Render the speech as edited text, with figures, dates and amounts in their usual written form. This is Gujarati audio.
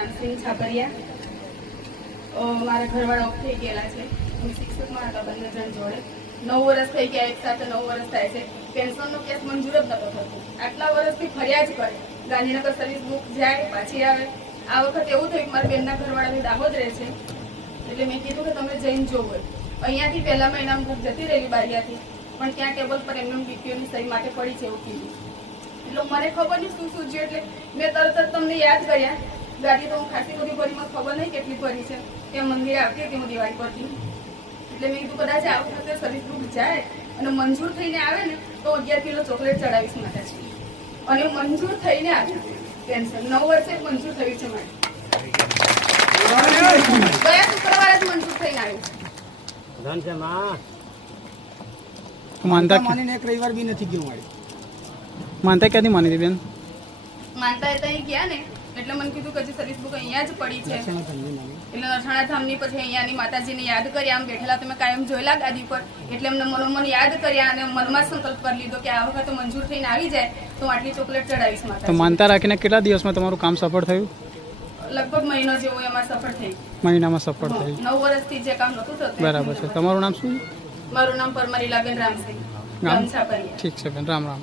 રામસિંહ છાપરિયા. મારા ઘરવાળા ઓફ થઈ ગયેલા છે. હું શિક્ષકમાં હતા બંને જણ જોડે. 9 વર્ષ થઈ ગયા, એક સાથે 9 વર્ષ થાય છે. પેન્શનનો કેસ મંજૂર જ નતો થતો. આટલા વર્ષથી ફરિયાદ કરે, ગાંધીનગર સર્વિસ બુક જાય પાછી આવે. આ વખત એવું થયું કે મારા બેનના ઘરવાળા દાહોદ રહે છે, એટલે મેં કીધું કે તમે જઈને જોવો. અહીંયાથી પહેલા મહિનામાં બુક જતી રહેલી બારિયાથી, પણ ત્યાં ટેબલ પર એમને ડીપીઓની સહી માટે પડી છે એવું કીધું. એટલે મને ખબર નહીં શું સૂઝ્યું, એટલે મેં તરત જ તમને યાદ કર્યા. ગાડી તો હું ખાસી બધી ભરી, મને ખબર નહીં કેટલી ભરી છે. ત્યાં મંદિરે આવતી હતી હું દિવાળી પરથી, એટલે મેં કીધું કદાચ આ વખતે સર્વિસ બુક જાય અને મંજૂર થઈને આવે ને તો 11 કિલો ચોકલેટ ચડાવીશ માતાજી. અને મંજૂર થઈને આવે પેન્શન 9 વર્ષે મંજૂર થયું છે મારે. ગયા શુક્રવારે જ મંજૂર થઈને આવ્યું છે. માનતા માનીને એક રવિવાર બી નથી ગયું મારી. માનતા ક્યાંથી માની હતી બેન? માનતા એ ત્યાં ગયા ને એટલે મને કીધું કે સર્વિસ બુક અહીંયા જ પડી છે. એટલે નરસાણા ધામની પછી અહીંયાની માતાજીને યાદ કર્યા. આમ બેઠેલા તમે કાયમ જોયેલા ગાદી પર, એટલે એમને મનોમન યાદ કર્યા અને મનમાં સંકલ્પ કરી લીધો કે આ વખતે મંજૂર થઈને આવી જાય તો આટલી ચોકલેટ ચડાવીશ માતા. તો માનતા રાખીને કેટલા દિવસમાં તમારું કામ સફળ થયું? લગભગ મહિનો જેવો એમાં સફળ થઈ. મહિનામાં સફળ થયું. 9 વર્ષથી જે કામ નતું થતું. બરાબર છે. તમારું નામ શું? મારું નામ પરમારીલાબેન રામસિંહ, ગામ છાપરિયા. ઠીક છે બેન, રામ રામ.